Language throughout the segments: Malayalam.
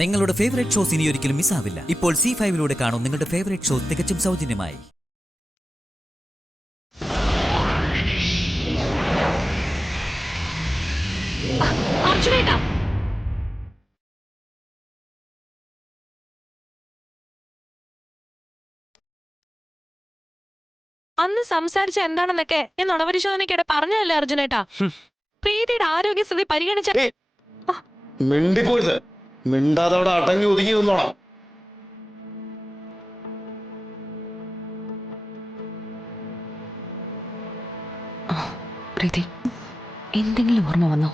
നിങ്ങളുടെ ഫേവറേറ്റ് ഷോസ് ഇനി ഒരിക്കലും മിസ്സാവില്ല. ഇപ്പോൾ C5 കാണും നിങ്ങളുടെ ഫേവറേറ്റ് ഷോ തികച്ചും സൗജന്യമായി. അന്ന് സംസാരിച്ച എന്താണെന്നൊക്കെ ഞാൻ നുണപരിശോധനയ്ക്കിടെ പറഞ്ഞതല്ലേ അർജുനേട്ടാ. പ്രീതിയുടെ ആരോഗ്യസ്ഥിതി പരിഗണിച്ച മിണ്ടിപ്പോരുത്. മിണ്ടാതെ അവിടെ അടങ്ങി ഒതുങ്ങി നിന്നോണം. പ്രീതി, എന്തെങ്കിലും ഓർമ്മ വന്നോ?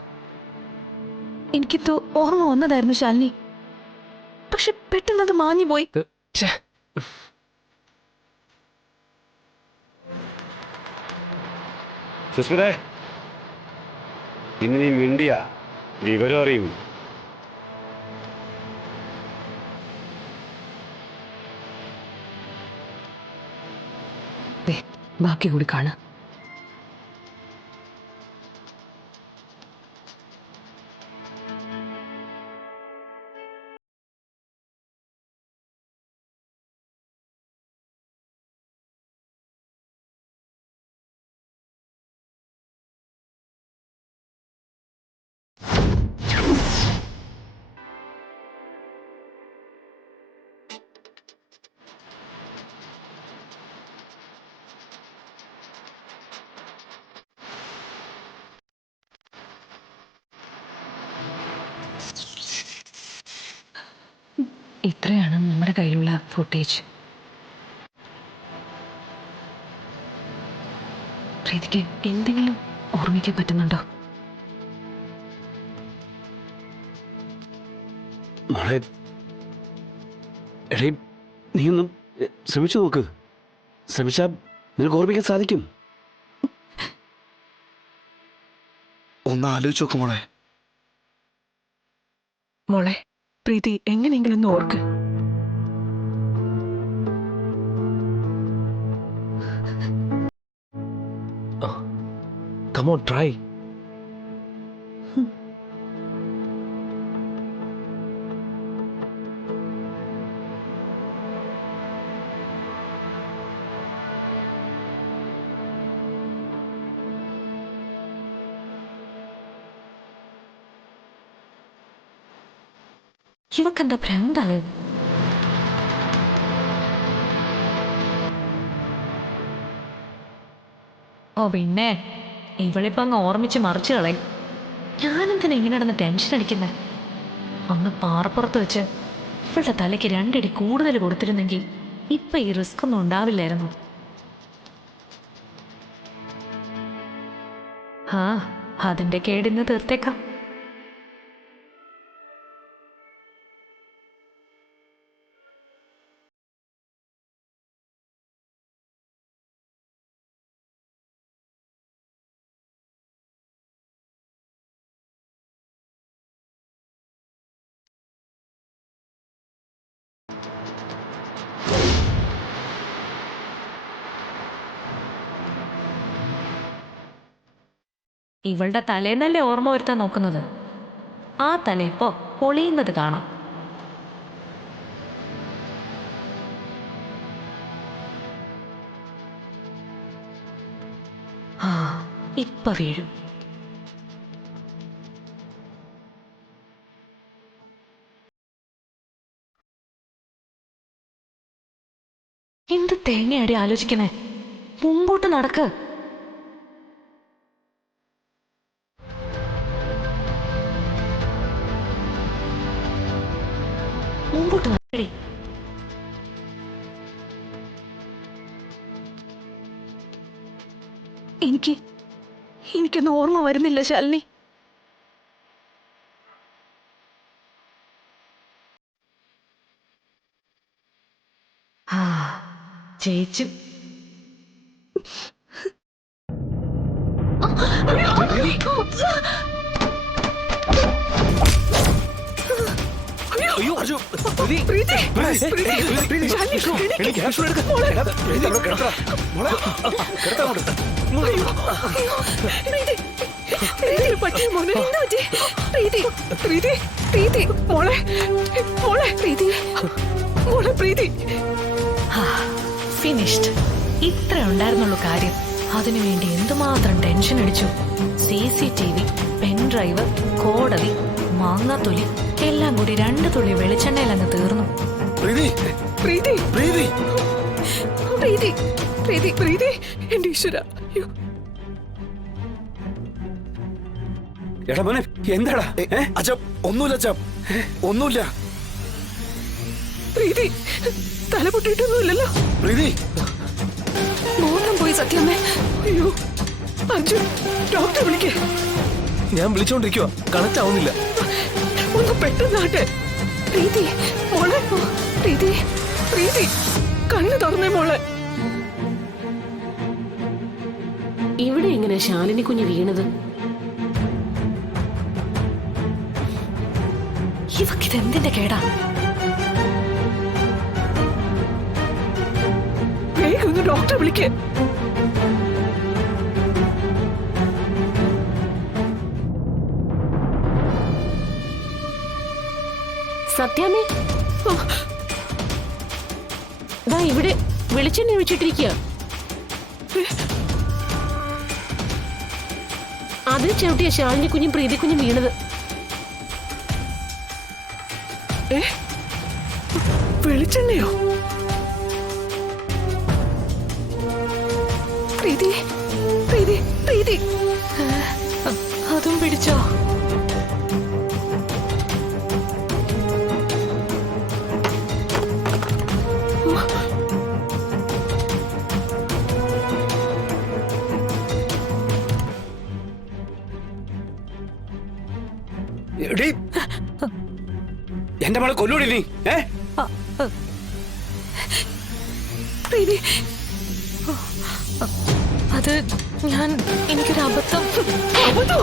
എനിക്കിത് ഓർമ്മ വന്നതായിരുന്നു ശാലിനി, പക്ഷെ പെട്ടെന്നത് മാഞ്ഞു പോയി. സുസ്മിതേ, ഇന്ന് നീ മിണ്ടിയ വിവരം അറിയും. ബാക്കി കൂടി കാണാം. ഇത്രയാണ് നമ്മുടെ കയ്യിലുള്ള ഫുട്ടേജ്. പ്രീതിക്ക് എന്തെങ്കിലും ഓർമ്മിക്കാൻ പറ്റുന്നുണ്ടോ? മോളെ, എടേ, നീ ഒന്ന് ശ്രമിച്ചു നോക്ക്. ശ്രമിച്ചാ നിനക്ക് ഓർമ്മിക്കാൻ സാധിക്കും. ഒന്ന് ആലോചിച്ച് നോക്ക് മോളെ. മോളെ, പ്രീതി എങ്ങനെയെങ്കിലും ഒന്ന് ഓർക്ക്. Come on, try. ഇവക്കെന്താ ഭ്രാന്താണ്? ഓ പിന്നെ, ഇവളിപ്പോ അങ്ങ് ഓർമ്മിച്ച് മറിച്ചു കളയും. ഞാനെന്തിനാ ഇങ്ങനെ നടന്ന് ടെൻഷൻ അടിക്കുന്നേ? അന്ന് പാറപ്പുറത്ത് വെച്ച് ഇവളുടെ തലയ്ക്ക് 2 അടി കൂടുതൽ കൊടുത്തിരുന്നെങ്കിൽ ഇപ്പൊ ഈ റിസ്ക് ഒന്നും ഉണ്ടാവില്ലായിരുന്നു. ആ, അതിന്റെ കേടിന്ന് തീർത്തേക്കാം. ഇവളുടെ തലേന്നല്ലേ ഓർമ്മ വരുത്താൻ നോക്കുന്നത്. ആ തല ഇപ്പോ പൊളിയുന്നത് കാണാം. ആ, ഇപ്പൊ വീഴും. എന്ത് തേങ്ങയടി ആലോചിക്കുന്നേ? മുമ്പോട്ട് നടക്ക്. മുമ്പോട്ട് നടക്കടി. എനിക്കൊന്നും ഓർമ്മ വരുന്നില്ല ശാലിനി. ആ, ജയിച്ചു. അയ്യോ അർജു, എന്തെങ്കിലും പറ്റിയോ മോനെ? എന്താ പറ്റി? പ്രീതി, പ്രീതി, പ്രീതി, മോളെ, മോളെ, പ്രീതി, മോളെ, പ്രീതി. ഫിനിഷ്ഡ്. ഇത്ര ഉണ്ടായിരുന്നുള്ളൂ കാര്യം. അതിനുവേണ്ടി എന്തുമാത്രം ടെൻഷൻ അടിച്ചു. CCTV, പെൻഡ്രൈവ്, കോടതി, മാങ്ങാത്തൊലി എല്ലാം കൂടി 2 തുള്ളി വെളിച്ചെണ്ണയിൽ അങ്ങ് തീർന്നു. പ്രീതി, പ്രീതി, പ്രീതി, പ്രീതി, എന്റെ ഈശ്വര. എടാ മോനെ എന്താടാ? അച്ഛ ഒന്നുമില്ല, അച്ഛ ഒന്നുമില്ല. പ്രീതി, തല പൊട്ടിയിട്ടൊന്നുമില്ലല്ലോ? പ്രീതി, ബോധം പോയി സത്യമേ. അയ്യോ അർജുൻ, ഡോക്ടറെ വിളിക്കേ. ഞാൻ വിളിച്ചോണ്ടിരിക്കുക, കണക്ട് ആവുന്നില്ല. ഒന്ന് പെട്ടെന്നാട്ടെ. പ്രീതി, മോളെ, പ്രീതി, പ്രീതി, കണ്ണു തുറന്നേ മോളെ. ഇവിടെ എങ്ങനെ ശാലിനി കുഞ്ഞ് വീണത്? ഇവക്കിത് എന്തിന്റെ കേടാ? വേഗം ഒന്ന് ഡോക്ടറെ വിളിക്കേ. സത്യാമ്മേ, ദാ ഇവിടെ വെളിച്ചെണ്ണ ഒഴിച്ചിട്ടിരിക്കുക. അതിൽ ചവിട്ടിയ ശാലിനി കുഞ്ഞും പ്രീതി കുഞ്ഞും വീണത്. വെളിച്ചെണ്ണയോ? പ്രീതി, പ്രീതി, പ്രീതി, അതും പിടിച്ചോ? എന്റെ മോളെ കൊല്ലൂടി നീ. പ്രീതി, അത് എനിക്കൊരു അബദ്ധം. അബദ്ധോ?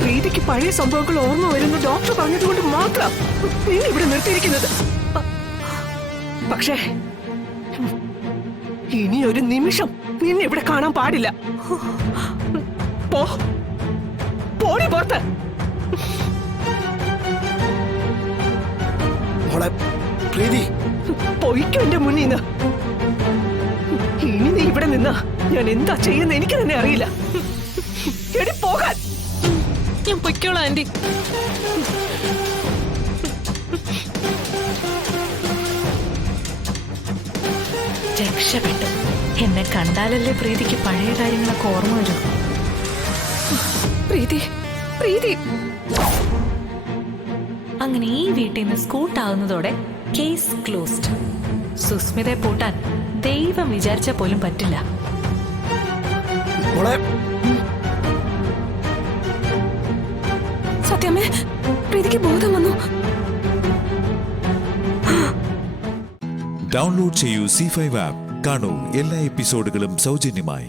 പ്രീതിക്ക് പഴയ സംഭവങ്ങൾ ഓർമ്മ വരുന്ന ഡോക്ടർ പറഞ്ഞതുകൊണ്ട് മാത്രം നീ ഇവിടെ നിർത്തിയിരിക്കുന്നത്. പക്ഷേ ഇനി ഒരു നിമിഷം നിന്നെ ഇവിടെ കാണാൻ പാടില്ല. പോ, പോടി പുറത്ത്. മോളെ പ്രീതി, പൊയ്ക്കോ എന്റെ മുന്നിൽ നിന്ന്. ഇനി നീ ഇവിടെ നിന്നാ ഞാൻ എന്താ ചെയ്യുന്ന എനിക്ക് തന്നെ അറിയില്ല. എടി പോകാൻ. ഞാൻ പൊയ്ക്കോളാം ആന്റി. രക്ഷപ്പെട്ടു. എന്നെ കണ്ടാലല്ലേ പ്രീതിക്ക് പഴയ കാര്യങ്ങളൊക്കെ ഓർമ്മ വരൂ. പ്രീതി, പ്രീതി. അങ്ങനെ ഈ വീട്ടിൽ നിന്ന് സ്കൂട്ടാവുന്നതോടെ കേസ് ക്ലോസ്ഡ്. സുസ്മിതയെ പൂട്ടാൻ ദൈവം വിചാരിച്ച പോലും പറ്റില്ല. മോളെ സത്യമേ, പ്രീതിക്ക് ബോധം വന്നു. ഡൗൺലോഡ് ചെയ്യൂ C5 ആപ്പ്. കാണൂ എല്ലാ എപ്പിസോഡുകളും സൗജന്യമായി.